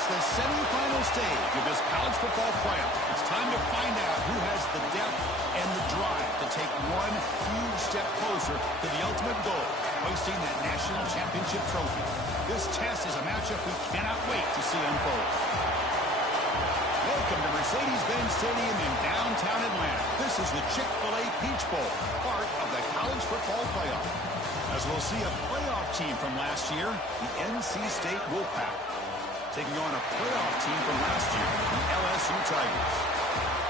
It's the semifinal stage of this college football playoff. It's time to find out who has the depth and the drive to take one huge step closer to the ultimate goal, hoisting that national championship trophy. This test is a matchup we cannot wait to see unfold. Welcome to Mercedes-Benz Stadium in downtown Atlanta. This is the Chick-fil-A Peach Bowl, part of the college football playoff. As we'll see a playoff team from last year, the NC State Wolfpack, taking on a playoff team from last year, the LSU Tigers.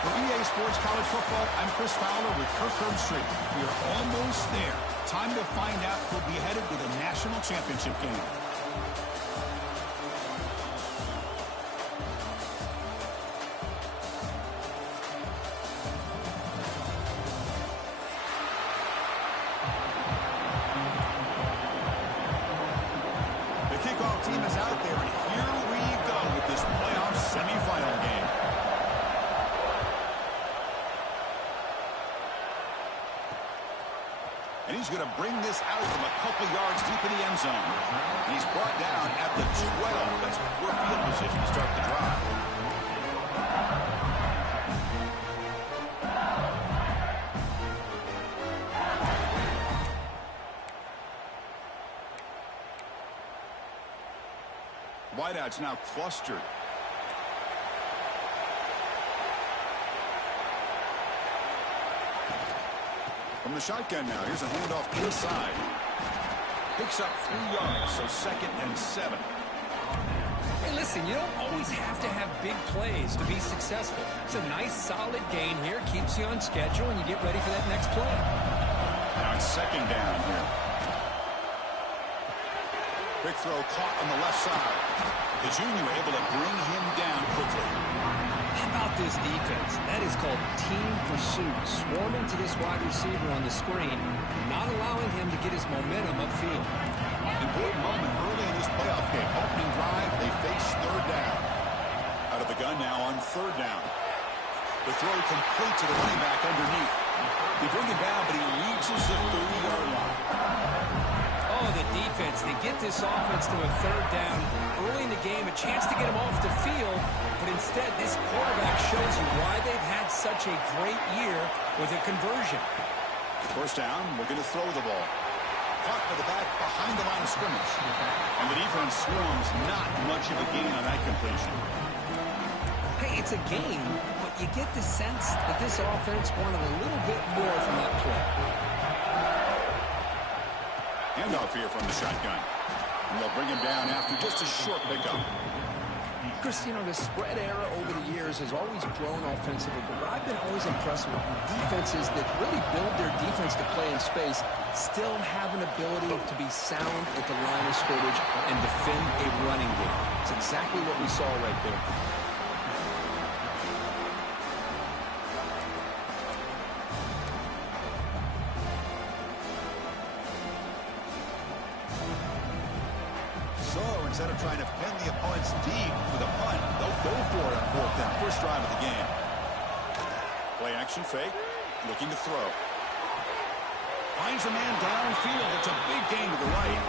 For EA Sports College Football, I'm Chris Fowler with Kirk Herbstreit. We are almost there. Time to find out who'll be headed to the national championship game. Team is out there, and here we go with this playoff semifinal game. And he's going to bring this out from a couple yards deep in the end zone. And he's brought down at the 12. That's poor field position to start the drive. Wideouts now clustered. From the shotgun now, here's a handoff inside. Picks up 3 yards, so 2nd and 7. Hey, listen, you don't always have to have big plays to be successful. It's a nice, solid gain here. Keeps you on schedule, and you get ready for that next play. Now it's 2nd down here. Big throw caught on the left side. The junior able to bring him down quickly. How about this defense? That is called team pursuit. Swarming to this wide receiver on the screen, not allowing him to get his momentum upfield. Important moment early in this playoff game. Opening drive, they face 3rd down. Out of the gun now on 3rd down. The throw complete to the running back underneath. They bring him down, but he reaches the 30-yard line. Oh, the defense, they get this offense to a 3rd down early in the game, a chance to get him off the field, but instead this quarterback shows you why they've had such a great year with a conversion. 1st down, looking to throw the ball. Caught by the back behind the line of scrimmage. And the defense swarms, not much of a gain on that completion. Hey, it's a gain, but you get the sense that this offense wanted a little bit more from that play. Handoff here from the shotgun. And they'll bring him down after just a short pickup. Chris, you know, the spread era over the years has always grown offensively, but what I've been always impressed with defenses that really build their defense to play in space still have an ability to be sound at the line of scrimmage and defend a running game. It's exactly what we saw right there. Instead of trying to pin the opponents deep with a punt, they'll go for it on 4th down. First drive of the game. Play action fake. Looking to throw. Finds a man downfield. It's a big gain to the right.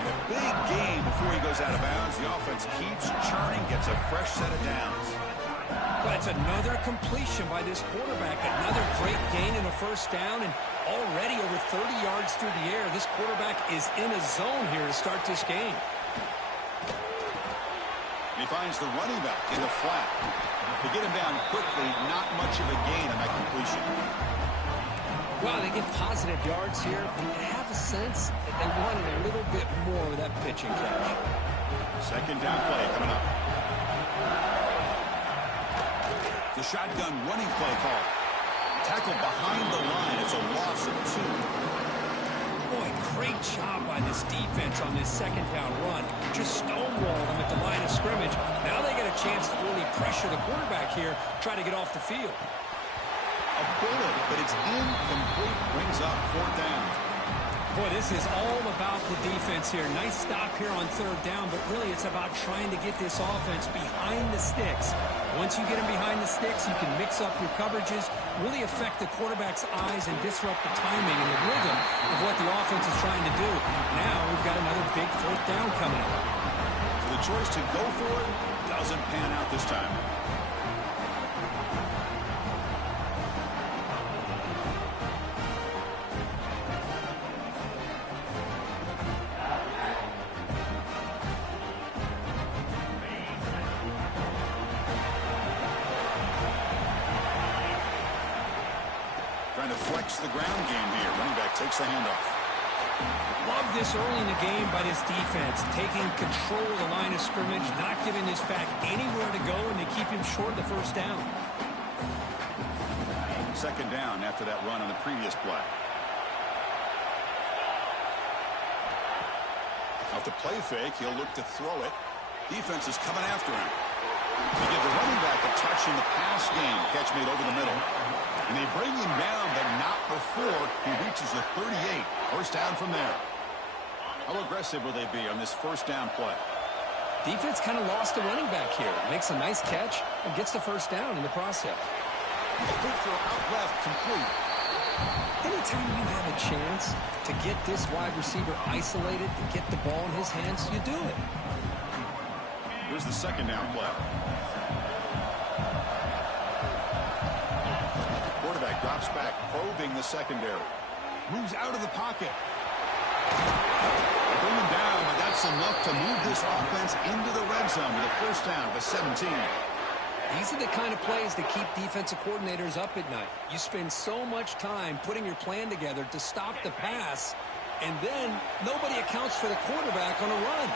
And a big gain before he goes out of bounds. The offense keeps churning, gets a fresh set of downs. But it's another completion by this quarterback. Another great gain in a 1st down. And already over 30 yards through the air, this quarterback is in a zone here to start this game. He finds the running back in the flat. To get him down quickly, not much of a gain on that completion. Well, they get positive yards here, but you have a sense that they wanted a little bit more of that pitch and catch. 2nd down play coming up. The shotgun running play call. Tackled behind the line. It's a loss of 2. Boy, great job by this defense on this 2nd down run. Just stonewalled them at the line of scrimmage. Now they get a chance to really pressure the quarterback here, try to get off the field. A bullet, but it's incomplete. Brings up 4th down. Boy, this is all about the defense here. Nice stop here on 3rd down, but really it's about trying to get this offense behind the sticks. Once you get them behind the sticks, you can mix up your coverages, really affect the quarterback's eyes and disrupt the timing and the rhythm of what the offense is trying to do. Now we've got another big 4th down coming up. So the choice to go for it. Doesn't pan out this time. Trying to flex the ground game here. Running back takes the handoff. Love this early in the game by this defense, taking control of the line of scrimmage, not giving this back anywhere to go, and they keep him short of the first down. Second down after that run on the previous play. Off the play fake, he'll look to throw it. Defense is coming after him. They give the running back a touch in the pass game. Catch made over the middle. And they bring him down, but not before he reaches the 38. First down from there. How aggressive will they be on this first down play? Defense kind of lost the running back here. Makes a nice catch and gets the first down in the process. Good for out left, complete. Anytime you have a chance to get this wide receiver isolated, to get the ball in his hands, you do it. Here's the second down play. Quarterback drops back, probing the secondary. Moves out of the pocket. Bring him down, but that's enough to move this offense into the red zone with a first down of 17. These are the kind of plays that keep defensive coordinators up at night. You spend so much time putting your plan together to stop the pass, and then nobody accounts for the quarterback on a run.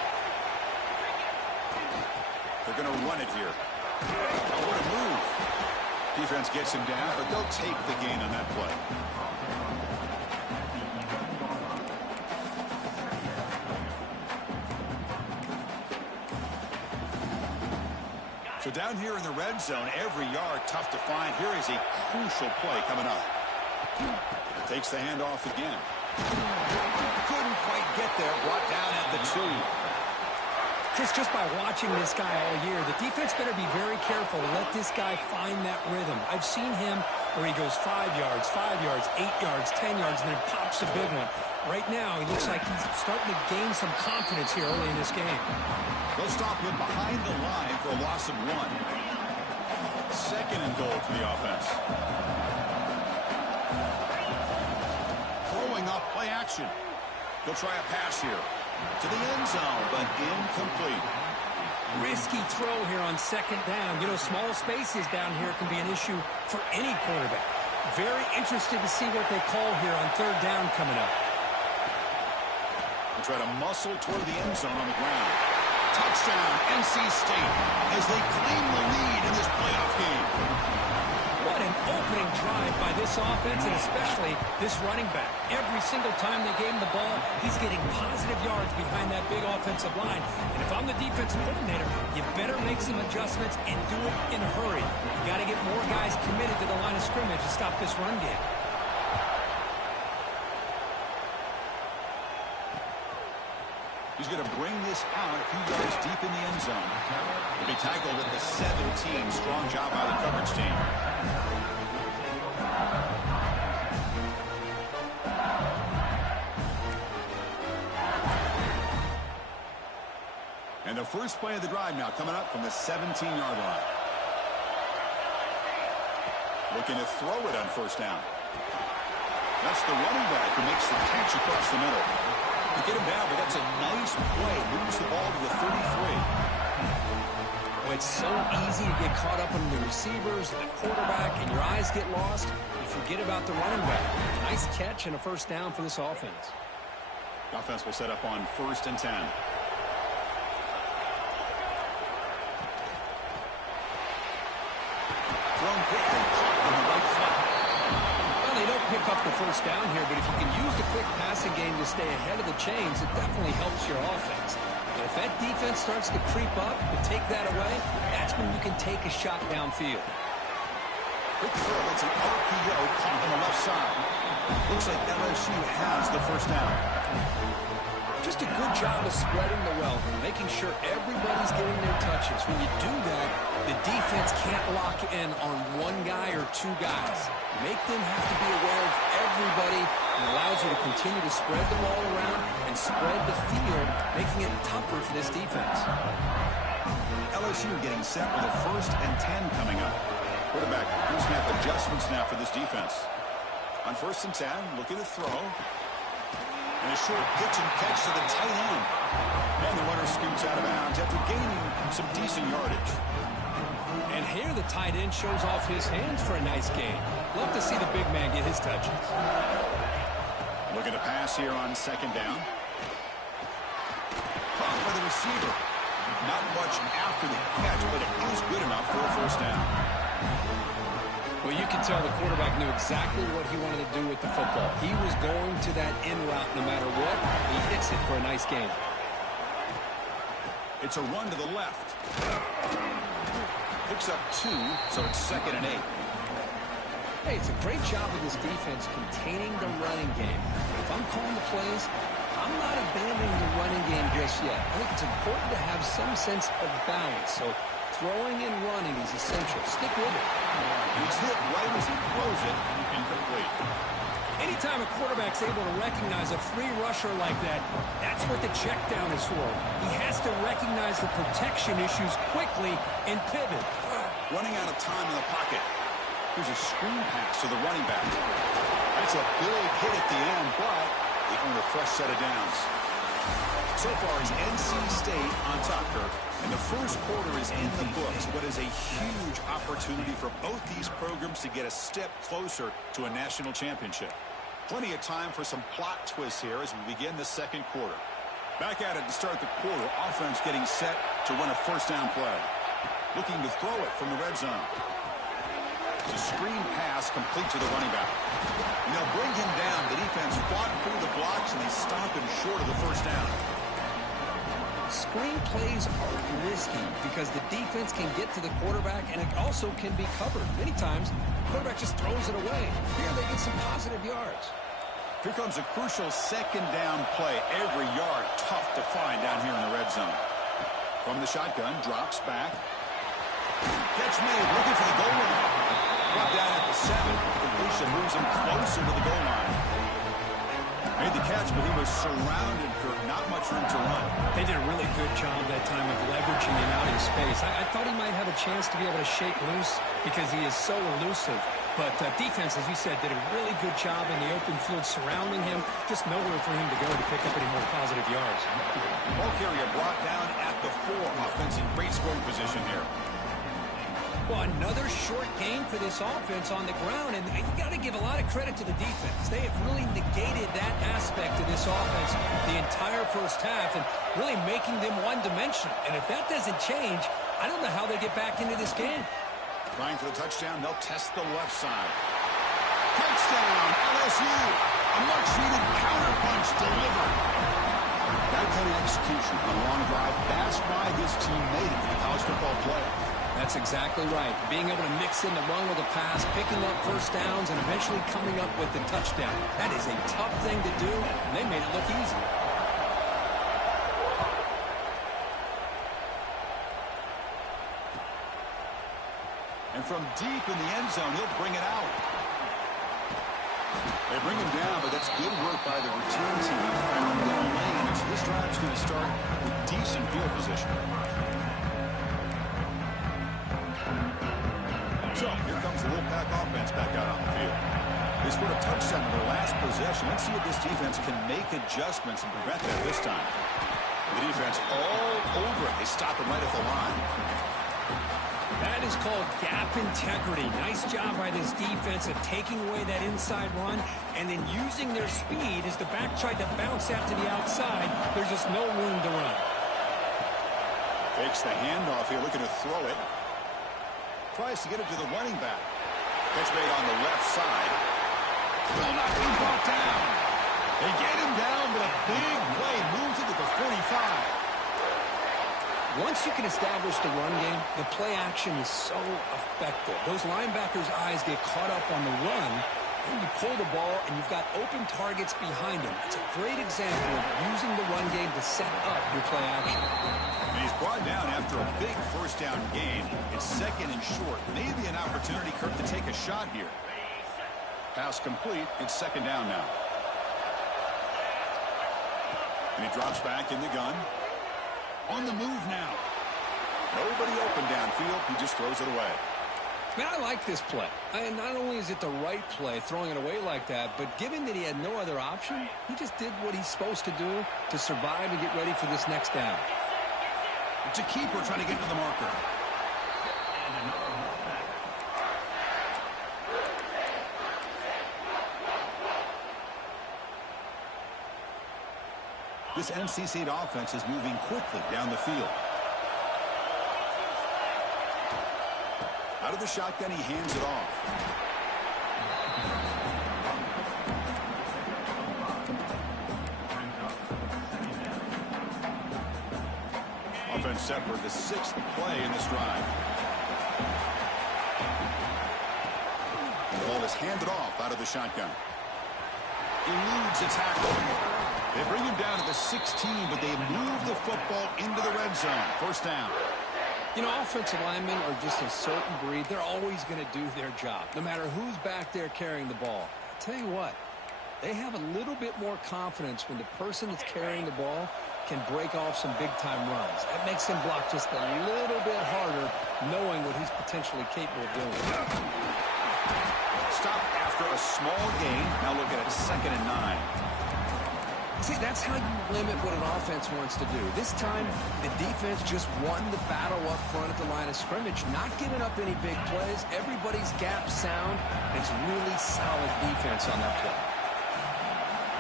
They're going to run it here. Oh, what a move. Defense gets him down, but they'll take the gain on that play. So down here in the red zone, every yard tough to find. Here is a crucial play coming up. Takes the handoff again. Couldn't quite get there. Brought down at the 2. Chris, just by watching this guy all year, the defense better be very careful to let this guy find that rhythm. I've seen him where he goes 5 yards, 8 yards, 10 yards, and then pops a big one. Right now, he looks like he's starting to gain some confidence here early in this game. They'll stop him behind the line for a loss of 1. Second and goal for the offense. Throwing up play action. They'll try a pass here. To the end zone, but incomplete. Risky throw here on second down. You know, small spaces down here can be an issue for any quarterback. Very interested to see what they call here on third down coming up. They try to muscle toward the end zone on the ground. Touchdown, NC State, as they claim the lead in this playoff game. What an opening drive by this offense, and especially this running back. Every single time they gave him the ball, he's getting positive yards behind that big offensive line. And if I'm the defensive coordinator, you better make some adjustments and do it in a hurry. You got to get more guys committed to the line of scrimmage to stop this run game. He's going to bring this out a few yards deep in the end zone. He'll be tackled at the 17. Strong job by the coverage team. And the first play of the drive now coming up from the 17-yard line. Looking to throw it on first down. That's the running back who makes the catch across the middle. To get him down, but that's a nice play. Moves the ball to the 33. Well, it's so easy to get caught up in the receivers and the quarterback, and your eyes get lost. You forget about the running back. Nice catch and a first down for this offense. The offense will set up on 1st and 10. Thrown quickly on the right flat. Well, they don't pick up the first down here, but if you can use the quick passing game to stay ahead of the chains, it definitely helps your offense. And if that defense starts to creep up and take that away, that's when you can take a shot downfield. Quick throw. That's an RPO caught on the left side. Looks like LSU has the first down. Just a good job of spreading the wealth, making sure everybody's getting their touches. When you do that, the defense can't lock in on one guy or two guys. Make them have to be aware of everybody It allows you to continue to spread the ball around and spread the field, making it tougher for this defense. LSU getting set with a 1st and 10 coming up. Quarterback pre-snap adjustments now for this defense. On 1st and 10, looking to throw. And a short pitch and catch to the tight end. And the runner scoots out of bounds after gaining some decent yardage. And here the tight end shows off his hands for a nice gain. Love to see the big man get his touches. Looking to pass here on 2nd down. Caught by the receiver. Not much after the catch, but it is good enough for a 1st down. Well, you can tell the quarterback knew exactly what he wanted to do with the football. He was going to that in route no matter what. He hits it for a nice gain. It's a run to the left. Picks up 2, so it's 2nd and 8. Hey, it's a great job of this defense containing the running game. If I'm calling the plays, I'm not abandoning the running game just yet. I think it's important to have some sense of balance. So throwing and running is essential. Stick with it. He's hit right as he throws it. Incomplete. Anytime a quarterback's able to recognize a free rusher like that, that's what the check down is for. He has to recognize the protection issues quickly and pivot. Running out of time in the pocket. Here's a screen pass to the running back. That's a big hit at the end, but they earn a fresh set of downs. So far, it's NC State on top, Kirk. And the 1st quarter is in the books, but is a huge opportunity for both these programs to get a step closer to a national championship. Plenty of time for some plot twists here as we begin the 2nd quarter. Back at it to start the quarter. Offense getting set to run a 1st down play. Looking to throw it from the red zone. It's a screen pass complete to the running back. And they'll bring him down. The defense fought through the blocks, and they stop him short of the 1st down. Screen plays are risky because the defense can get to the quarterback, and it also can be covered. Many times, the quarterback just throws it away. Here they get some positive yards. Here comes a crucial 2nd down play. Every yard tough to find down here in the red zone. From the shotgun, drops back. Catch made, looking for the goal line. Brought down at the 7. Completion moves him closer to the goal line. Made the catch, but he was surrounded, Kirk. Not much room to run. They did a really good job that time of leveraging him out in space. I thought he might have a chance to be able to shake loose because he is so elusive. But defense, as you said, did a really good job in the open field surrounding him. Just nowhere for him to go to pick up any more positive yards. Ball carrier brought down at the 4. Offense in great scoring position here. Well, another short gain for this offense on the ground, and you got to give a lot of credit to the defense. They have really negated that aspect of this offense the entire 1st half and really making them one-dimensional. And if that doesn't change, I don't know how they get back into this game. Trying for the touchdown, they'll test the left side. Touchdown, LSU! A much-needed counterpunch delivered. That kind of execution on a long drive, that's why this team made it in the college football playoff. That's exactly right. Being able to mix in the run with the pass, picking up 1st downs, and eventually coming up with the touchdown. That is a tough thing to do, and they made it look easy. And from deep in the end zone, he'll bring it out. They bring him down, but that's good work by the return team. He found the lane, so this drive's going to start with decent field position. So, here comes the Wolfpack offense back out on the field. They scored a touchdown in their last possession. Let's see if this defense can make adjustments and prevent that this time. The defense all over it. They stop him right at the line. That is called gap integrity. Nice job by this defense of taking away that inside run and then using their speed as the back tried to bounce out to the outside. There's just no room to run. Fakes the handoff here, looking to throw it. Tries to get it to the running back. Catch made on the left side. Will not be brought down. They get him down, but a big play moves it to the 45. Once you can establish the run game, the play action is so effective. Those linebackers' eyes get caught up on the run, and you pull the ball, and you've got open targets behind him. It's a great example of using the run game to set up your play action. And he's brought down after a big 1st down gain. It's 2nd and short. Maybe an opportunity, Kirk, to take a shot here. Pass complete. It's 2nd down now. And he drops back in the gun. On the move now. Nobody open downfield. He just throws it away. Man, I like this play. And not only is it the right play, throwing it away like that, but given that he had no other option, he just did what he's supposed to do to survive and get ready for this next down. It's a keeper trying to get to the marker. This NC State offense is moving quickly down the field. Out of the shotgun, he hands it off. Offense set for the 6th play in this drive. The ball is handed off out of the shotgun. Eludes a tackle. They bring him down to the 16, but they move the football into the red zone. First down. You know, offensive linemen are just a certain breed. They're always going to do their job, no matter who's back there carrying the ball. I tell you what, they have a little bit more confidence when the person that's carrying the ball can break off some big-time runs. That makes him block just a little bit harder, knowing what he's potentially capable of doing. Stop after a small gain. Now look at it, 2nd and 9. See, that's how you limit what an offense wants to do. This time, the defense just won the battle up front at the line of scrimmage, not giving up any big plays. Everybody's gap sound. It's really solid defense on that play.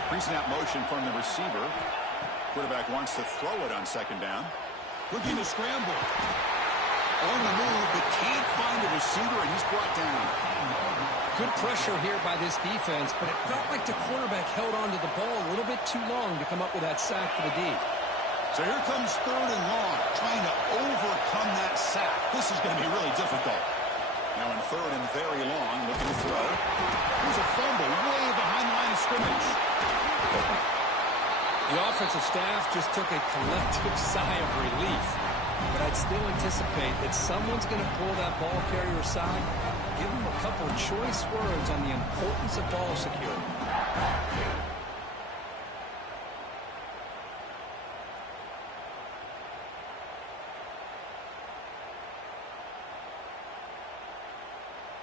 Pre-snap motion from the receiver. Quarterback wants to throw it on 2nd down. Looking to scramble. On the move, but can't find the receiver, and he's brought down. Good pressure here by this defense, but it felt like the quarterback held on to the ball a little bit too long to come up with that sack for the D. So here comes 3rd and long, trying to overcome that sack. This is going to be really difficult. Now in 3rd and very long, looking to throw. Here's a fumble way behind the line of scrimmage. The offensive staff just took a collective sigh of relief, but I'd still anticipate that someone's going to pull that ball carrier aside. Give him a couple of choice words on the importance of ball security.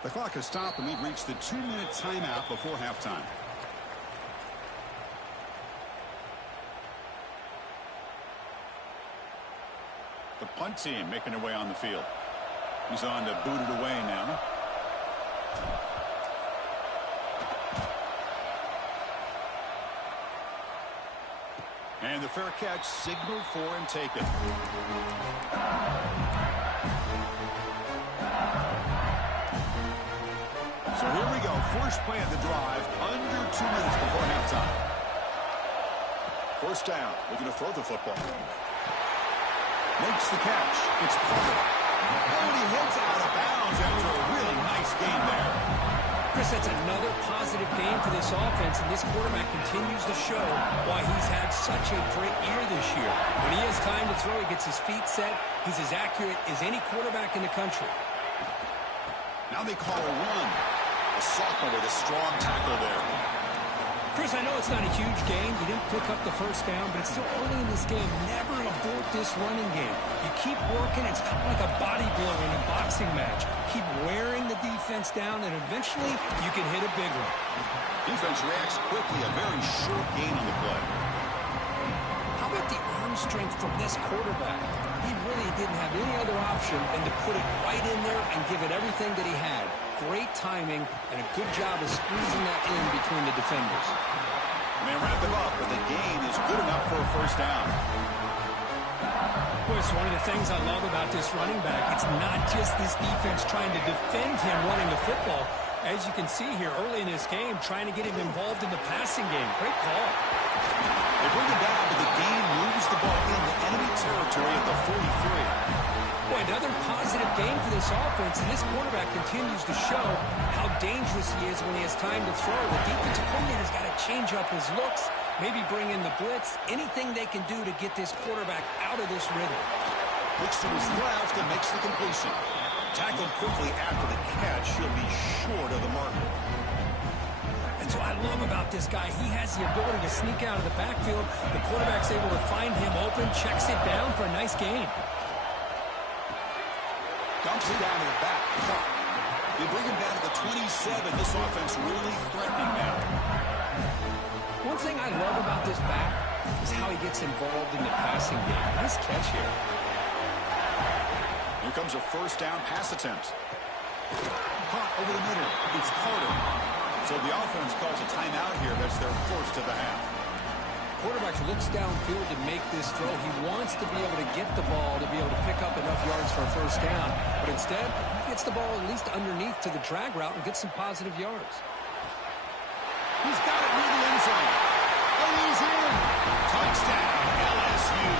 The clock has stopped, and we've reached the 2-minute timeout before halftime. The punt team making their way on the field. He's on to boot it away now. And the fair catch signaled for and taken. So here we go. First play of the drive. Under 2 minutes before halftime. First down. Looking to throw the football. Makes the catch. It's covered. And he hits out of bounds after a really nice game there. Chris, that's another positive game for this offense, and this quarterback continues to show why he's had such a great year this year. When he has time to throw, he gets his feet set. He's as accurate as any quarterback in the country. Now they call a run. A sophomore with a strong tackle there. Chris, I know it's not a huge game. You didn't pick up the first down, but it's still early in this game. Never abort this running game. You keep working. It's kind of like a body blow in a boxing match. Keep wearing the defense down, and eventually you can hit a big one. Defense reacts quickly. A very short gain on the play. How about the arm strength from this quarterback? He really didn't have any other option than to put it right in there and give it everything that he had. Great timing and a good job of squeezing that in between the defenders. And they wrap it up, but the gain is good enough for a first down. Boy, it's one of the things I love about this running back. It's not just this defense trying to defend him running the football. As you can see here early in this game, trying to get him involved in the passing game. Great call. They bring it down, but the gain moves the ball into enemy territory at the 43. Boy, another positive game for this offense, and this quarterback continues to show how dangerous he is when he has time to throw. The defensive coordinator's got to change up his looks, maybe bring in the blitz, anything they can do to get this quarterback out of this rhythm. Looks to his left and makes the completion. Tackled quickly after the catch. He'll be short of the marker. That's what I love about this this guy. He has the ability to sneak out of the backfield. The quarterback's able to find him open, checks it down for a nice gain. Dumps it down to the back. They bring him down to the 27. This offense really threatening now. One thing I love about this back is how he gets involved in the passing game. Nice catch here. Here comes a first down pass attempt. Caught over the middle. It's Carter. So the offense calls a timeout here. That's their first of the half. Quarterback looks downfield to make this throw. He wants to be able to get the ball to be able to pick up enough yards for a first down. But instead, he gets the ball at least underneath to the drag route and gets some positive yards. He's got it near the end zone. And he's in. Touchdown, LSU.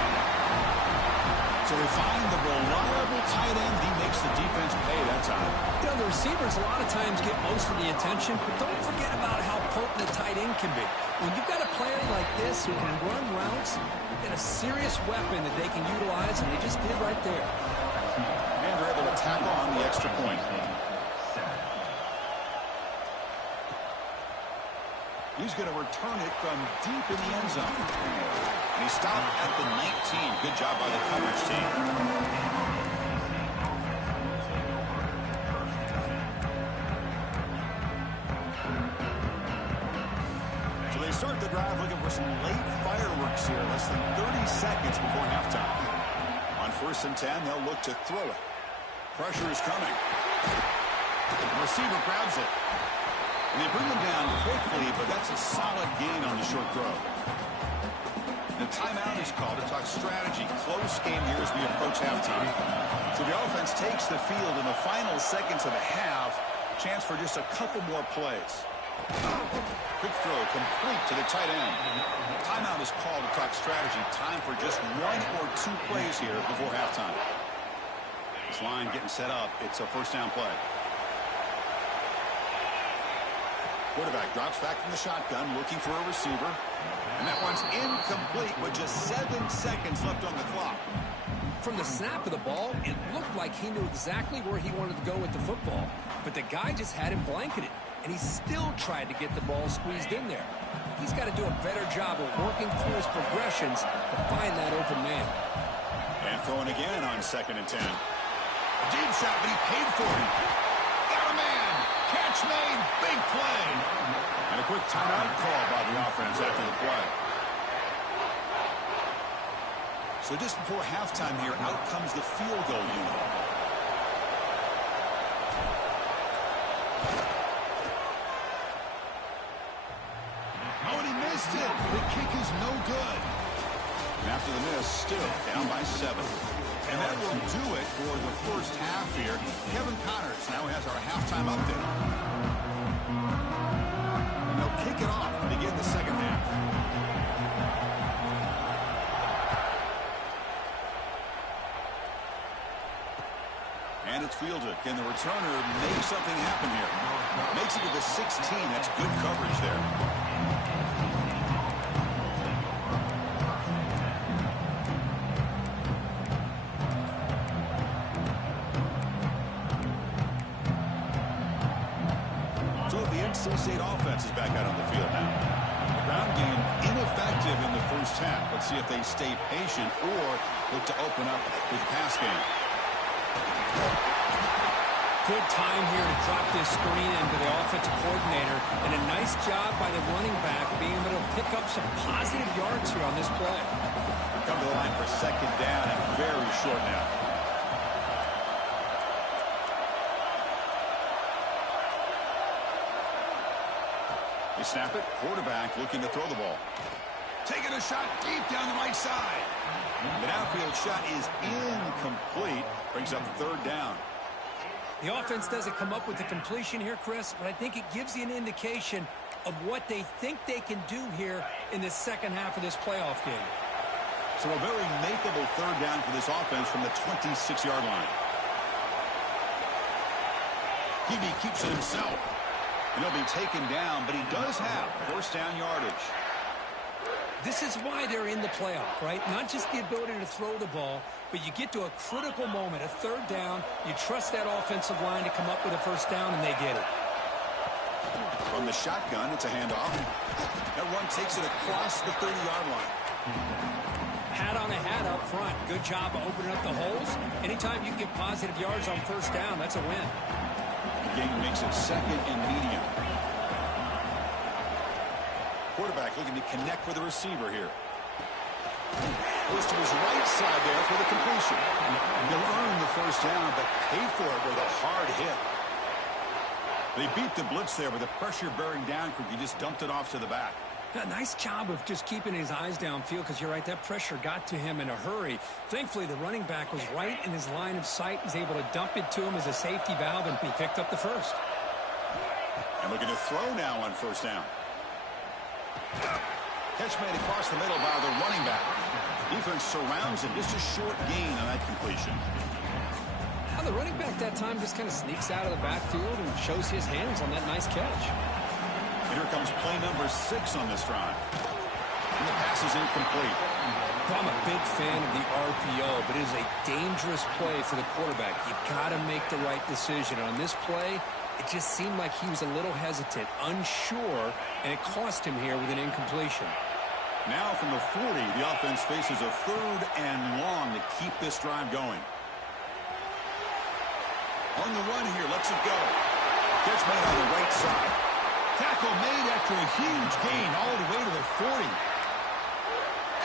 So they find the reliable tight end. He makes the defense pay that time. You know, the receivers a lot of times get most of the attention, but don't forget about how potent a tight end can be. When you've got a player like this who can run routes, you've got a serious weapon that they can utilize, and they just did right there. And they're able to tackle on the extra point. He's going to return it from deep in the end zone. And he stopped at the 19. Good job by the coverage team. So they start the drive looking for some late fireworks here. Less than 30 seconds before halftime. On 1st and 10, they'll look to throw it. Pressure is coming. The receiver grabs it. And they bring them down quickly, but that's a solid gain on the short throw. The timeout is called to talk strategy. Close game here as we approach halftime. So the offense takes the field in the final seconds of the half. Chance for just a couple more plays. Quick throw complete to the tight end. Timeout is called to talk strategy. Time for just 1 or 2 plays here before halftime. This line getting set up. It's a first down play. Quarterback drops back from the shotgun, looking for a receiver. And that one's incomplete with just 7 seconds left on the clock. From the snap of the ball, it looked like he knew exactly where he wanted to go with the football. But the guy just had him blanketed, and he still tried to get the ball squeezed in there. He's got to do a better job of working through his progressions to find that open man. And throwing again on 2nd and 10. Deep shot, but he paid for it. Got a man. Catch made, big play. And a quick timeout call by the offense after the play. So just before halftime here, out comes the field goal unit. Oh, and he missed it. The kick is no good. And after the miss, still down by 7. And that will do it for the first half here. Kevin Connors now has our halftime update. And they'll kick it off to begin the second half. And it's fielded. Can the returner make something happen here? Makes it to the 16. That's good coverage there. NC State offense is back out on the field now. The ground game ineffective in the first half. Let's see if they stay patient or look to open up with the pass game. Good time here to drop this screen into the offensive coordinator, and a nice job by the running back being able to pick up some positive yards here on this play. Come to the line for 2nd down and very short now. They snap it. Quarterback looking to throw the ball. Taking a shot deep down the right side. The downfield shot is incomplete. Brings up 3rd down. The offense doesn't come up with the completion here, Chris, but I think it gives you an indication of what they think they can do here in the second half of this playoff game. So a very makeable 3rd down for this offense from the 26-yard line. Hebe keeps it himself. And he'll be taken down, but he does have first down yardage. This is why they're in the playoff, right? Not just the ability to throw the ball, but you get to a critical moment, a 3rd down. You trust that offensive line to come up with a first down, and they get it. From the shotgun, it's a handoff. That run takes it across the 30-yard line. Hat on a hat up front. Good job of opening up the holes. Anytime you can get positive yards on first down, that's a win. The game makes it second and medium. Quarterback looking to connect with the receiver here. Goes to his right side there for the completion. He'll earn the first down, but pay for it with a hard hit. They beat the blitz there with the pressure bearing down. He just dumped it off to the back. Yeah, nice job of just keeping his eyes downfield, because you're right, that pressure got to him in a hurry. Thankfully, the running back was right in his line of sight. He's able to dump it to him as a safety valve, and he picked up the first. And looking to throw now on first down. Catch made across the middle by the running back. Defense surrounds him. Just a short gain on that completion. Now the running back that time just kind of sneaks out of the backfield and shows his hands on that nice catch. And here comes play number 6 on this drive. And the pass is incomplete. Well, I'm a big fan of the RPO, but it is a dangerous play for the quarterback. You got to make the right decision. And on this play, it just seemed like he was a little hesitant, unsure, and it cost him here with an incompletion. Now from the 40, the offense faces a 3rd and long to keep this drive going. On the run here, lets it go. Catch made on the right side. Tackle made after a huge gain all the way to the 40.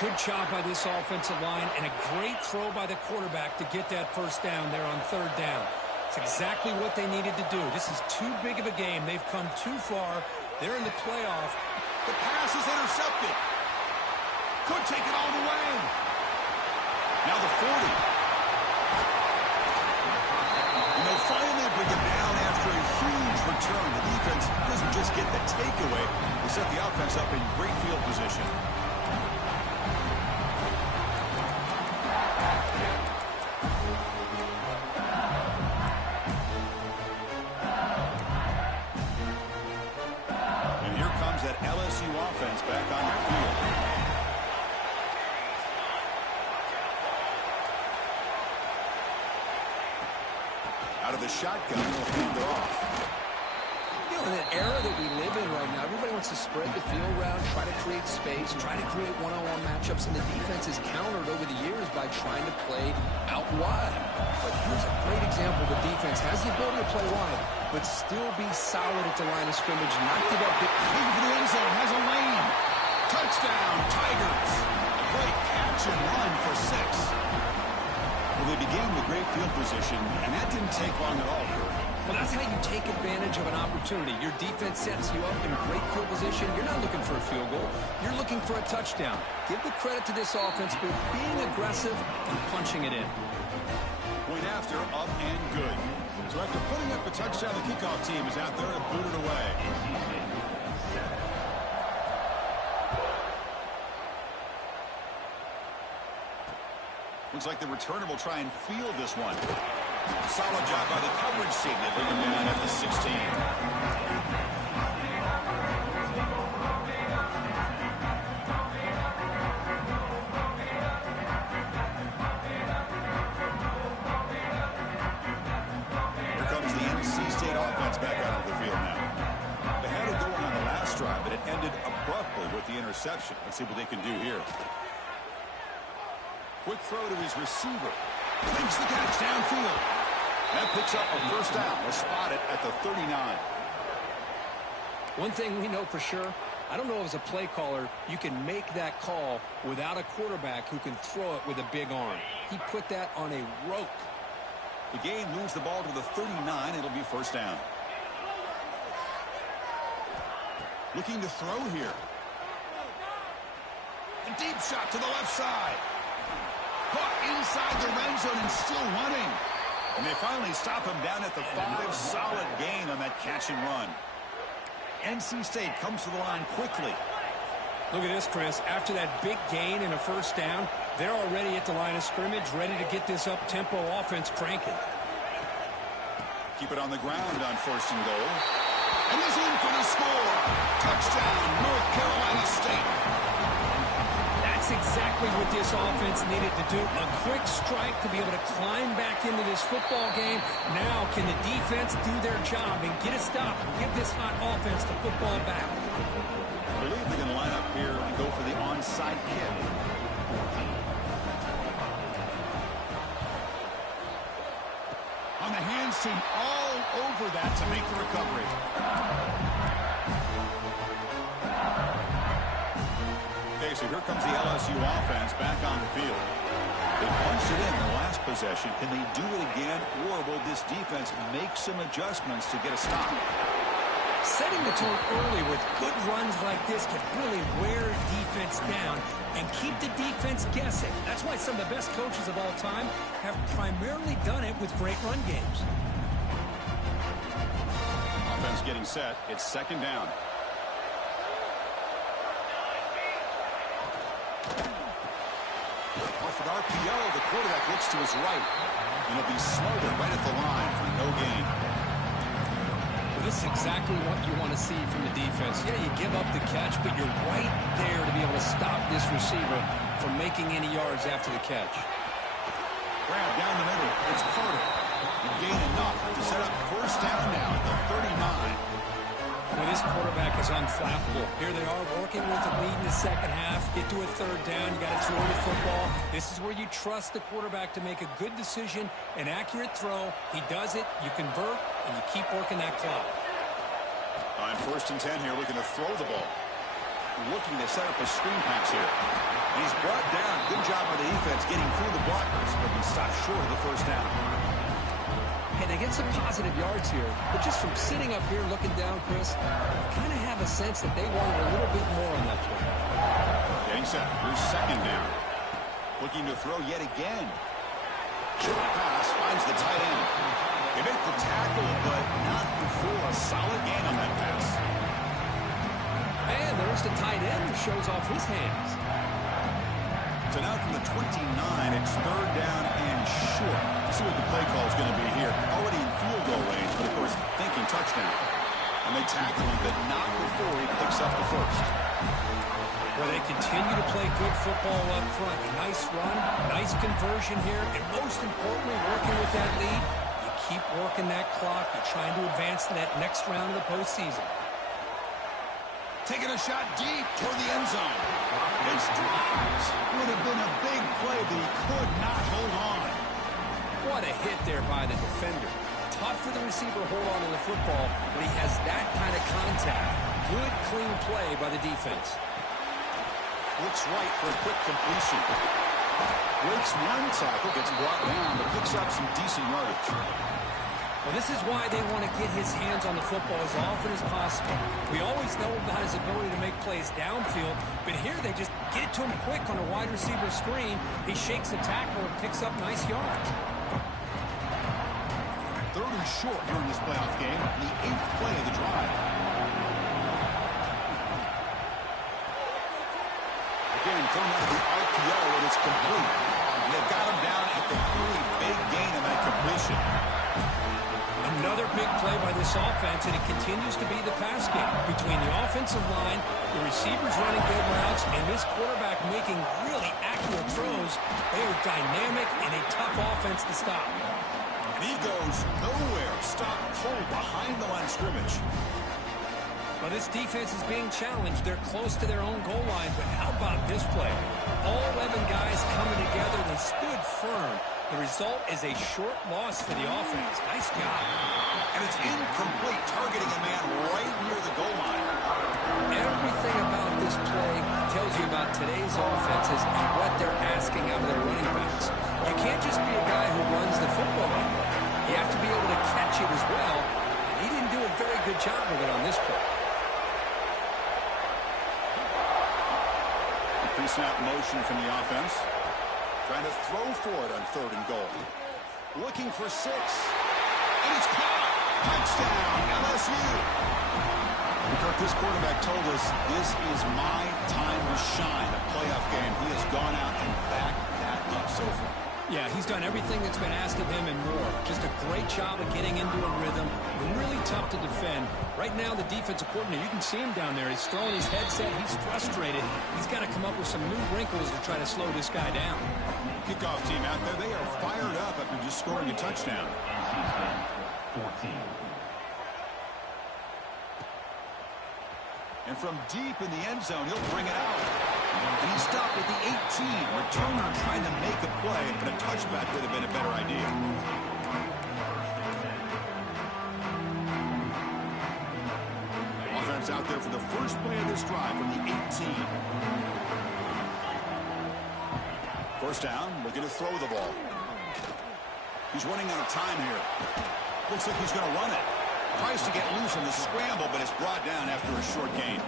Good job by this offensive line, and a great throw by the quarterback to get that first down there on 3rd down. It's exactly what they needed to do. This is too big of a game. They've come too far. They're in the playoff. The pass is intercepted. Could take it all the way. Now the 40. And they'll finally bring it down after a huge return. The defense doesn't just get the takeaway. They set the offense up in great field position. And here comes that LSU offense back onto the field. Out of the shotgun, will hand it off. You know, in an era that we live in right now, everybody wants to spread the field around, try to create space, try to create one-on-one matchups, and the defense has countered over the years by trying to play out wide. But here's a great example. The defense has the ability to play wide, but still be solid at the line of scrimmage, not give up big. Looking for the end zone, has a lane. Touchdown, Tigers. A great catch and run for 6. Well, they began with great field position, and that didn't take long at all here. Well, that's how you take advantage of an opportunity. Your defense sets you up in great field position. You're not looking for a field goal. You're looking for a touchdown. Give the credit to this offense for being aggressive and punching it in. Point after, up and good. So after putting up a touchdown, the kickoff team is out there to boot it away. Looks like the returner will try and field this one. Solid job by the coverage team. They bring him down at the 16. Here comes the NC State offense back out of the field now. They had it going on the last drive, but it ended abruptly with the interception. Let's see what they can do here. Quick throw to his receiver. Makes the catch downfield. That picks up a first down. They'll spot it at the 39. One thing we know for sure, I don't know as a play caller, you can make that call without a quarterback who can throw it with a big arm. He put that on a rope. The game moves the ball to the 39. It'll be first down. Looking to throw here. A deep shot to the left side. Caught inside the red zone and still running. And they finally stop him down at the 5. Solid gain on that catch and run. NC State comes to the line quickly. Look at this, Chris. After that big gain and a first down, they're already at the line of scrimmage, ready to get this up-tempo offense cranking. Keep it on the ground on 1st and goal. And he's in for the score. Touchdown, North Carolina State. That's That's exactly what this offense needed to do. A quick strike to be able to climb back into this football game. Now can the defense do their job and get a stop and give this hot offense the football back? I believe they're going to line up here and go for the onside kick. On the hands team all over that to make the recovery. Okay, so here comes the LSU offense back on the field. They punched it in the last possession. Can they do it again, or will this defense make some adjustments to get a stop? Setting the tone early with good runs like this can really wear defense down and keep the defense guessing. That's why some of the best coaches of all time have primarily done it with great run games. Offense getting set. It's second down. Off an RPO, the quarterback looks to his right. And he'll be smothered right at the line for no gain. Well, this is exactly what you want to see from the defense. Yeah, you give up the catch, but you're right there to be able to stop this receiver from making any yards after the catch. Grab down the middle. It's Carter. And gain enough to set up first down now at the 39. Well, this quarterback is unflappable. Here they are working with a lead in the second half. Get to a third down. You got to throw the football. This is where you trust the quarterback to make a good decision, an accurate throw. He does it, you convert, and you keep working that clock. On first and 10 here, looking to throw the ball. Looking to set up a screen pass here. He's brought down. Good job by the defense getting through the blockers, but he stopped short of the first down. Hey, they get some positive yards here, but just from sitting up here looking down, Chris, you kind of have a sense that they wanted a little bit more on that play. Getting set. Here's second down. Looking to throw yet again. Short pass finds the tight end. They make the tackle, but not before a solid gain on that pass. And there's the tight end who shows off his hands. So now from the 29, it's third down and short. Let's see what the play call is going to be here. Already in field goal range, but of course thinking touchdown. And they tackle him, but not before he picks up the first. Where they continue to play good football up front. Nice run, nice conversion here, and most importantly, working with that lead, you keep working that clock. You're trying to advance to that next round of the postseason. Taking a shot deep toward the end zone. It's dropped. Would have been a big play, but he could not hold on. What a hit there by the defender. Tough for the receiver to hold on to the football when he has that kind of contact. Good, clean play by the defense. Looks right for a quick completion. Breaks one tackle, gets brought down, but picks up some decent yardage. Well, this is why they want to get his hands on the football as often as possible. We always know about his ability to make plays downfield, but here they just get it to him quick on a wide receiver screen. He shakes the tackle and picks up nice yards. Third and short during this playoff game, the 8th play of the drive. Again, thrown out of the RPO, and it's complete. And they've got him down at the 3. Big gain on that completion. Another big play by this offense, and it continues to be the pass game. Between the offensive line, the receivers running good routes, and this quarterback making really accurate throws, they are dynamic and a tough offense to stop. And he goes nowhere. Stop cold behind the line of scrimmage. Well, this defense is being challenged. They're close to their own goal line, but how about this play? All 11 guys coming together. They stood firm. The result is a short loss for the offense. Nice job. And it's incomplete, targeting a man right near the goal line. Everything about this play tells you about today's offenses and what they're asking out of their running backs. You can't just be a guy who runs the football anymore. You have to be able to catch it as well. And he didn't do a very good job of it on this play. Pre-snap motion from the offense. Trying to throw for it on third and goal. Looking for 6. And it's caught. Touchdown, LSU. Kirk, this quarterback told us this is my time to shine. A playoff game. He has gone out and backed that up so far. Yeah, he's done everything that's been asked of him and more. Just a great job of getting into a rhythm. Really tough to defend. Right now, the defensive coordinator, you can see him down there. He's throwing his headset. He's frustrated. He's got to come up with some new wrinkles to try to slow this guy down. Kickoff team out there, they are fired up after just scoring a touchdown. 14. And from deep in the end zone, he'll bring it out. And he stopped at the 18. Returner trying to make a play, but a touchback would have been a better idea. Offense out there for the first play of this drive from the 18. First down, looking to throw the ball. He's running out of time here. Looks like he's going to run it. Tries to get loose on the scramble, but it's brought down after a short gain.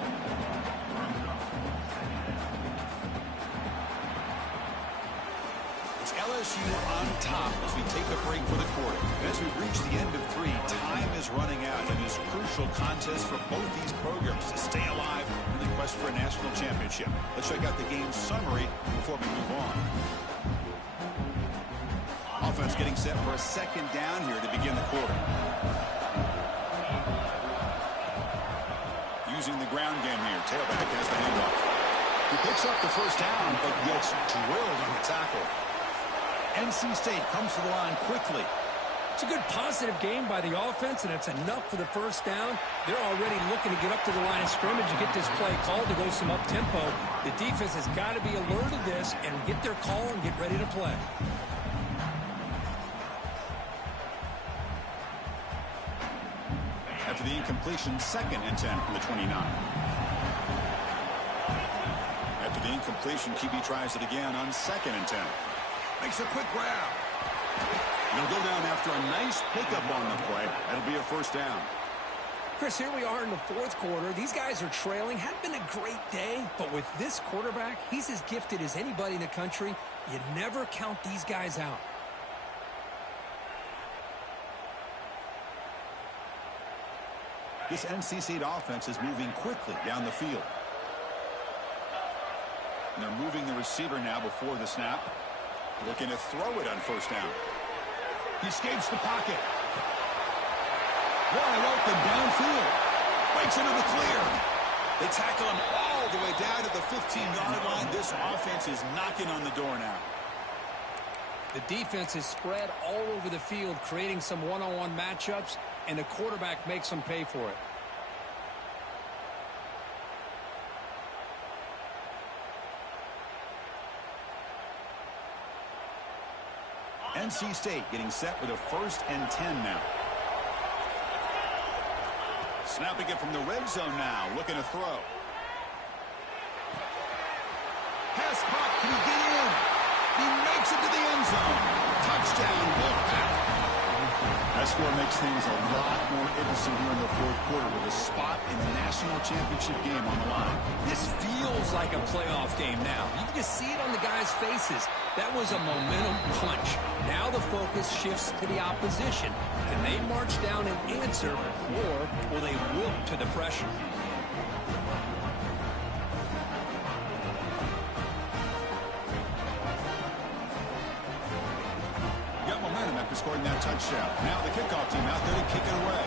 It's LSU on top as we take a break for the quarter. As we reach the end of 3, time is running out in this crucial contest for both these programs to stay alive in the quest for a national championship. Let's check out the game summary before we move on. Offense getting set for a second down here to begin the quarter. Using the ground game here. Tailback has the handoff. He picks up the first down, but gets drilled on the tackle. NC State comes to the line quickly. It's a good positive game by the offense, and it's enough for the first down. They're already looking to get up to the line of scrimmage and get this play called to go some up-tempo. The defense has got to be alert of this and get their call and get ready to play. After the incompletion, 2nd and 10 from the 29. After the incompletion, QB tries it again on 2nd and 10. Makes a quick grab. He'll go down after a nice pickup on the play. That'll be a first down. Chris, here we are in the 4th quarter. These guys are trailing. Hadn't been a great day, but with this quarterback, he's as gifted as anybody in the country. You never count these guys out. This NC State offense is moving quickly down the field. And they're moving the receiver now before the snap. Looking to throw it on first down. He escapes the pocket. Wide open downfield. Breaks into the clear. They tackle him all the way down to the 15-yard line. This offense is knocking on the door now. The defense is spread all over the field, creating some one-on-one matchups, and the quarterback makes them pay for it. NC State getting set with a 1st and 10 now. Snapping it from the red zone now, looking to throw. Pass caught, can he get in? He makes it to the end zone. Touchdown, Wolfpack. That score makes things a lot more interesting here in the 4th quarter with a spot in the national championship game on the line. This feels like a playoff game now. You can just see it on the guys' faces. That was a momentum punch. Now the focus shifts to the opposition. Can they march down and answer, or will they wilt to the pressure? Got momentum after scoring that touchdown. Now the kickoff team out there to kick it away.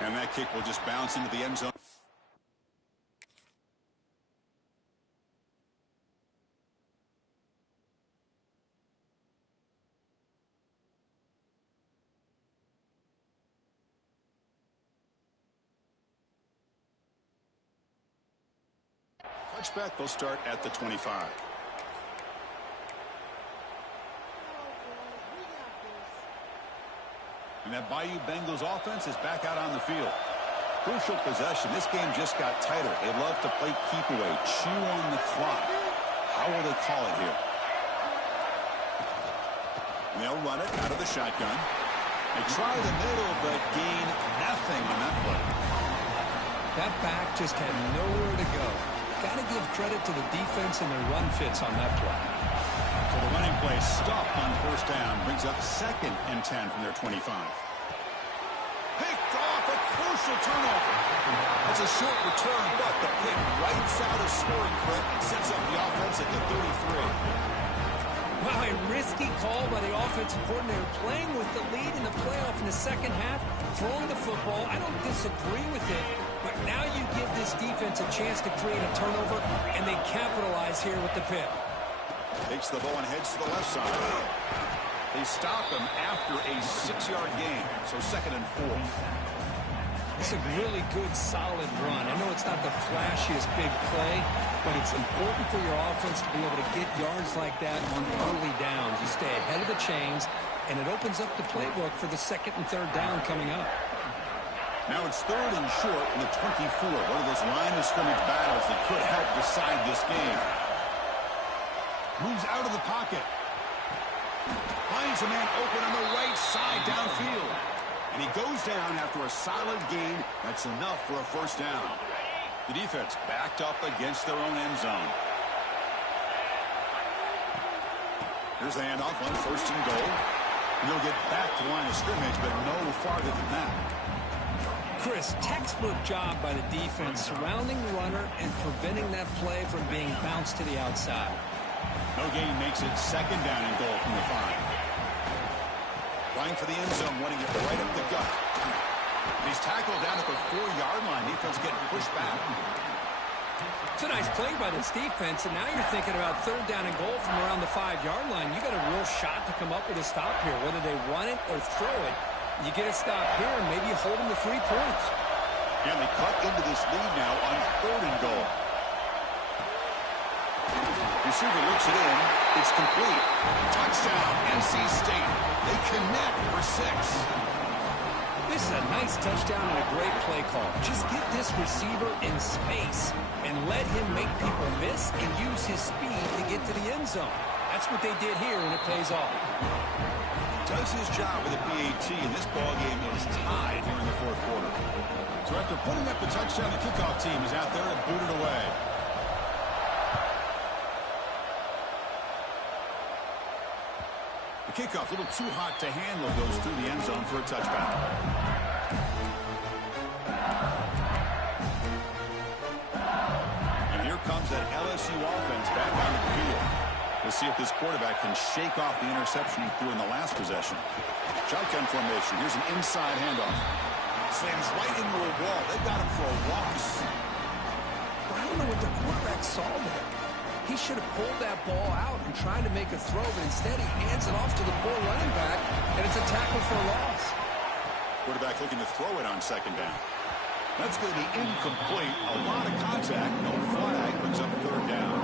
And that kick will just bounce into the end zone. Touchback, they'll start at the 25. And that Bayou Bengals offense is back out on the field. Crucial possession. This game just got tighter. They love to play keep away, chew on the clock. How will they call it here? And they'll run it out of the shotgun. They try the middle, but gain nothing on that play. That back just had nowhere to go. Got to give credit to the defense and their run fits on that play. So the running play stopped on first down. Brings up 2nd and 10 from their 25. Picked off a crucial crucial turnover. That's a short return, but the pick writes out a scoring threat and sets up the offense at the 33. Wow, a risky call by the offensive coordinator, playing with the lead in the playoff in the second half, throwing the football. I don't disagree with it, but now you give this defense a chance to create a turnover, and they capitalize here with the pick. Takes the ball and heads to the left side. They stop him after a 6-yard gain, so 2nd and 4. It's a really good, solid run. I know it's not the flashiest big play, but it's important for your offense to be able to get yards like that on early downs. You stay ahead of the chains, and it opens up the playbook for the 2nd and 3rd down coming up. Now it's 3rd and short in the 24. One of those line of scrimmage battles that could help decide this game. Moves out of the pocket. Finds a man open on the right side downfield. And he goes down after a solid gain. That's enough for a 1st down. The defense backed up against their own end zone. Here's the handoff on 1st and goal. And he'll get back to the line of scrimmage, but no farther than that. Chris, textbook job by the defense surrounding the runner and preventing that play from being bounced to the outside. No gain makes it 2nd down and goal from the 5. Flying for the end zone, wanting it right up the gut. He's tackled down at the 4-yard line. Defense getting pushed back. It's a nice play by this defense, and now you're thinking about 3rd down and goal from around the 5-yard line. You got a real shot to come up with a stop here, whether they run it or throw it. You get a stop here, and maybe you hold them to 3 points. And they cut into this lead now on 3rd and goal. Receiver looks it in. It's complete. Touchdown, NC State. They connect for 6. This is a nice touchdown and a great play call. Just get this receiver in space and let him make people miss and use his speed to get to the end zone. That's what they did here, and it pays off. Does his job with the PAT, and this ballgame is tied here in the 4th quarter. So after putting up the touchdown, the kickoff team is out there and booted away. The kickoff, a little too hot to handle, goes through the end zone for a touchback. And here comes that LSU offense back onto the field. We'll see if this quarterback can shake off the interception he threw in the last possession. Shotgun formation. Here's an inside handoff. Slams right into a wall. They've got him for a loss. I don't know what the quarterback saw there. He should have pulled that ball out and tried to make a throw, but instead he hands it off to the poor running back, and it's a tackle for a loss. Quarterback looking to throw it on 2nd down. That's going to be incomplete. A lot of contact. No flag. Brings up 3rd down.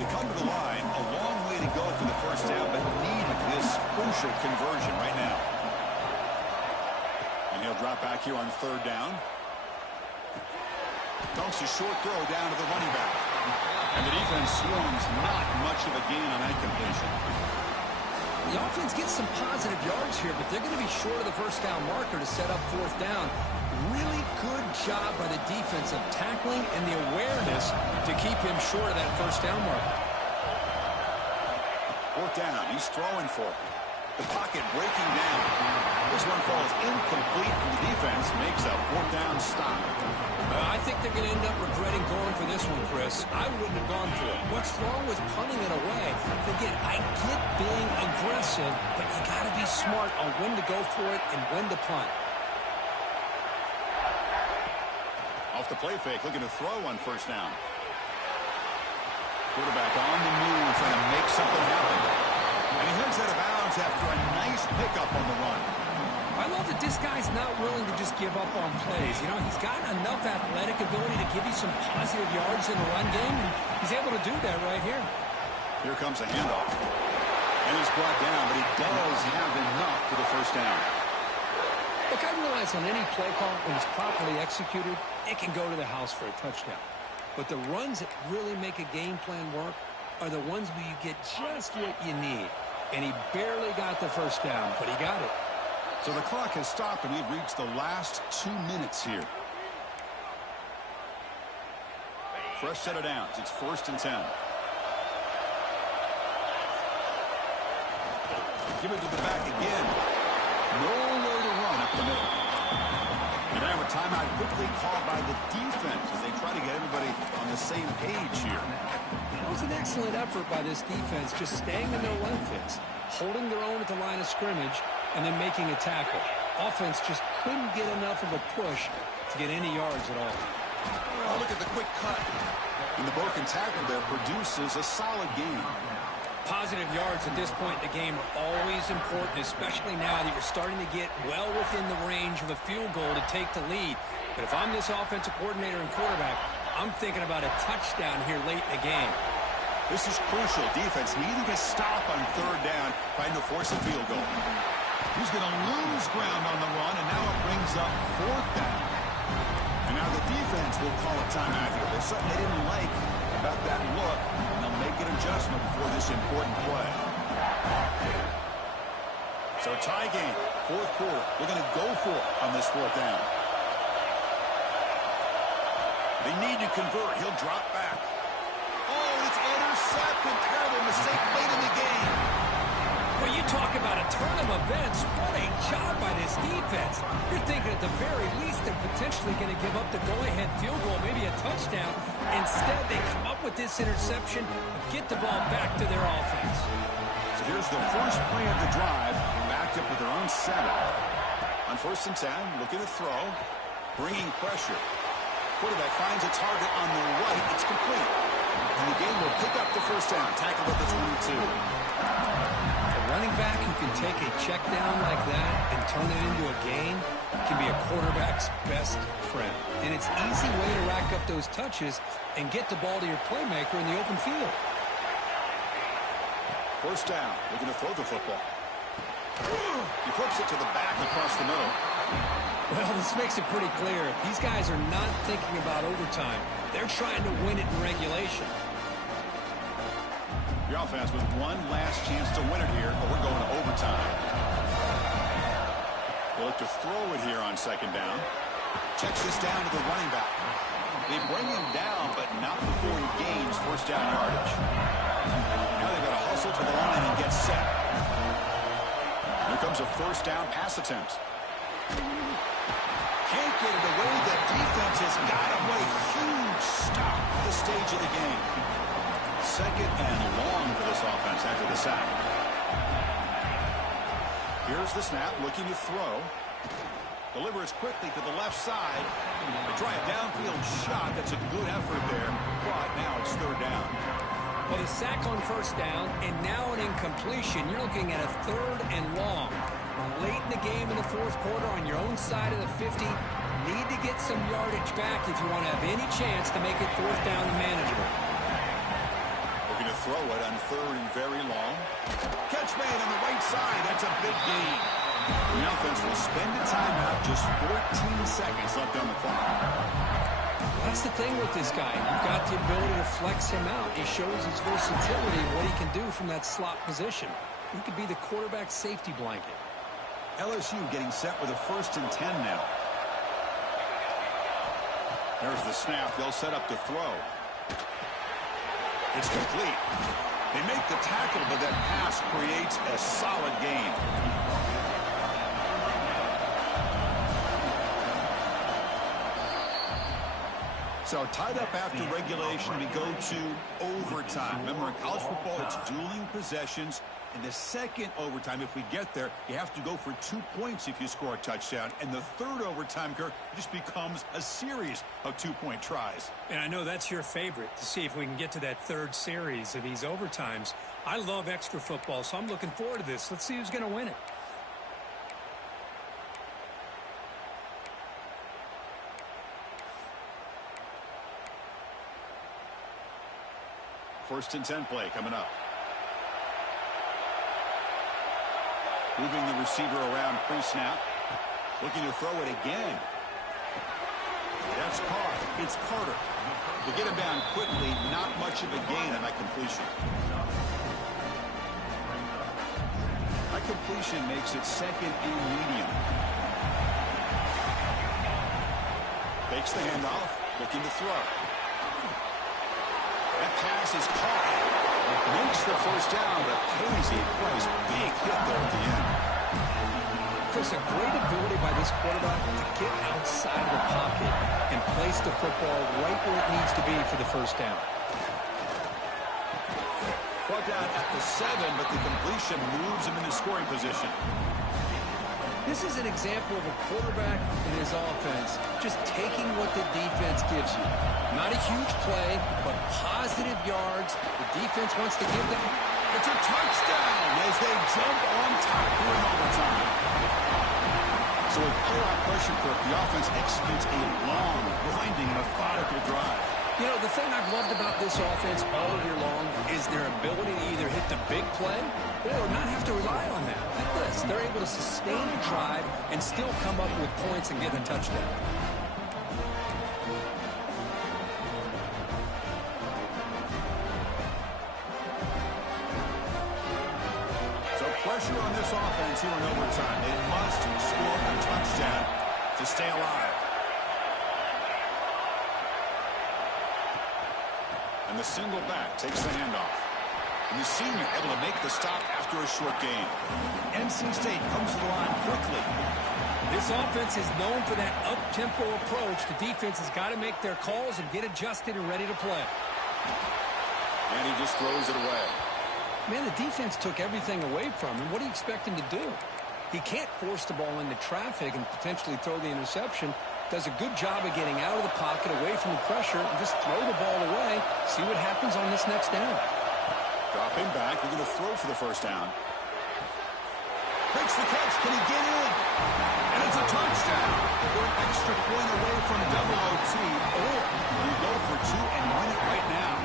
They come to the line. A long way to go for the 1st down, but needed this crucial conversion right now. And he'll drop back here on 3rd down. Dumps a short throw down to the running back. And the defense swarms not much of a gain on that completion. The offense gets some positive yards here, but they're going to be short of the 1st down marker to set up 4th down. Really good job by the defense of tackling and the awareness to keep him short of that 1st down marker. 4th down. He's throwing for it. The pocket breaking down. This one falls incomplete, and the defense makes a 4th down stop. I think they're going to end up regretting going for this one, Chris. I wouldn't have gone for it. What's wrong with punting it away? Again, I get being aggressive, but you got to be smart on when to go for it and when to punt. Off the play fake, looking to throw on 1st down. Quarterback on the move, trying to make something happen. And he heads out of bounds after a nice pickup on the run. I love that this guy's not willing to just give up on plays. You know, he's got enough athletic ability to give you some positive yards in the run game, and he's able to do that right here. Here comes a handoff. And he's brought down, but he does have enough for the 1st down. Look, I realize on any play call, when it's properly executed, it can go to the house for a touchdown. But the runs that really make a game plan work are the ones where you get just what you need. And he barely got the 1st down, but he got it. So the clock has stopped, and we've reached the last 2 minutes here. Fresh set of downs. It's 1st and 10. Give it to the back again. Nowhere to run up the middle. And now a timeout quickly called by the defense as they try to get everybody on the same page here. It was an excellent effort by this defense, just staying in their run fits, holding their own at the line of scrimmage, and then making a tackle. Offense just couldn't get enough of a push to get any yards at all. Oh, look at the quick cut. And the broken tackle there produces a solid gain. Positive yards at this point in the game are always important, especially now that you're starting to get well within the range of a field goal to take the lead. But if I'm this offensive coordinator and quarterback, I'm thinking about a touchdown here late in the game. This is crucial. Defense needing a stop on third down, trying to force a field goal. He's going to lose ground on the run, and now it brings up fourth down. And now the defense will call a timeout here. There's something they didn't like about that look, and they'll make an adjustment before this important play. So tie game, fourth quarter. They're going to go for it on this fourth down. They need to convert. He'll drop back. Oh, it's intercepted. Terrible mistake late in the game. Well, you talk about a turn of events. What a job by this defense. You're thinking at the very least they're potentially going to give up the go-ahead field goal, maybe a touchdown. Instead, they come up with this interception and get the ball back to their offense. So here's the first play of the drive, backed up with their own center. On 1st and 10, looking to throw, bringing pressure. Quarterback finds a target on the right. It's complete. And the game will pick up the first down, tackled at the 22. Running back who can take a check down like that and turn it into a gain can be a quarterback's best friend. And it's an easy way to rack up those touches and get the ball to your playmaker in the open field. First down, looking to throw the football. He flips it to the back across the middle. Well, this makes it pretty clear. These guys are not thinking about overtime. They're trying to win it in regulation. The offense with one last chance to win it here, but we're going to overtime. They look to throw it here on second down. Checks this down to the running back. They bring him down, but not before he gains first down yardage. Now they've got to hustle to the line and get set. Here comes a first down pass attempt. Can't get it away. The defense has got away. Huge stop at the stage of the game. Second and long for this offense after the sack. Here's the snap, looking to throw. Delivers quickly to the left side. They try a downfield shot. That's a good effort there. But now it's third down. Well, the sack on first down, and now an incompletion. You're looking at a third and long. Late in the game in the fourth quarter on your own side of the 50. Need to get some yardage back if you want to have any chance to make it fourth down and manageable. Looking to throw it on third and very long. Catch made on the right side. That's a big gain. The offense will spend a timeout. Just 14 seconds left on the clock. That's the thing with this guy. You've got the ability to flex him out. He shows his versatility and what he can do from that slot position. He could be the quarterback's safety blanket. LSU getting set with a 1st and 10 now. There's the snap. They'll set up to throw. It's complete. They make the tackle, but that pass creates a solid gain. So tied up after regulation, we go to overtime. Remember, in college football, it's dueling possessions. In the second overtime, if we get there, you have to go for 2 points if you score a touchdown. And the third overtime, Kirk, just becomes a series of 2-point tries. And I know that's your favorite, to see if we can get to that third series of these overtimes. I love extra football, so I'm looking forward to this. Let's see who's going to win it. First and 10 play coming up. Moving the receiver around pre-snap. Looking to throw it again. That's caught. It's Carter. To get him down quickly, not much of a gain on that completion. That completion makes it second and medium. Takes the handoff. Looking to throw. That pass is caught. Makes the first down, but pays a price. Big hit there at the end. Chris, a great ability by this quarterback to get outside of the pocket and place the football right where it needs to be for the first down. Brought down at the 7, but the completion moves him into scoring position. This is an example of a quarterback in his offense just taking what the defense gives you. Not a huge play, but positive yards. The defense wants to give them. It's a touchdown as they jump on top here in overtime. So with playoff pressure, the offense executes a long, grinding, methodical drive. You know, the thing I've loved about this offense all year long is their ability to either hit the big play or not have to rely on that. Like this, they're able to sustain a drive and still come up with points and get a touchdown. So pressure on this offense here in overtime. They must score a touchdown to stay alive. And the single back takes the handoff. And the senior able to make the stop after a short gain. NC State comes to the line quickly. This offense is known for that up-tempo approach. The defense has got to make their calls and get adjusted and ready to play. And he just throws it away. Man, the defense took everything away from him. What do you expect him to do? He can't force the ball into traffic and potentially throw the interception. Does a good job of getting out of the pocket, away from the pressure, and just throw the ball away. See what happens on this next down. Dropping back, we're going to throw for the first down. Makes the catch. Can he get in? And it's a touchdown. We're an extra point away from double OT. Or you go for 2 and win it right now.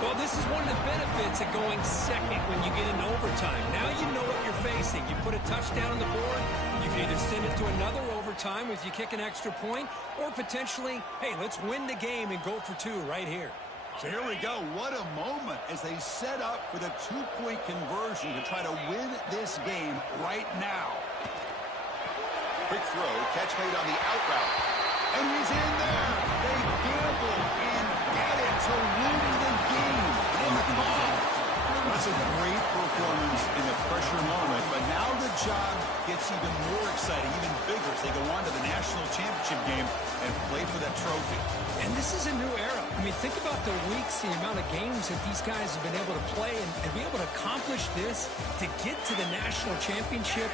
Well, this is one of the benefits of going second when you get into overtime. Now you know what you're facing. You put a touchdown on the board, you can either send it to another overtime if you kick an extra point, or potentially, hey, let's win the game and go for 2 right here. So here we go. What a moment as they set up for the 2-point conversion to try to win this game right now. Quick throw, catch made on the out route. And he's in there. They gamble and get it to win the game on the call. That's a great performance in the pressure moment, but now the job gets even more exciting, even bigger as they go on to the national championship game and play for that trophy. And this is a new era. I mean, think about the weeks, the amount of games that these guys have been able to play and be able to accomplish this to get to the national championship.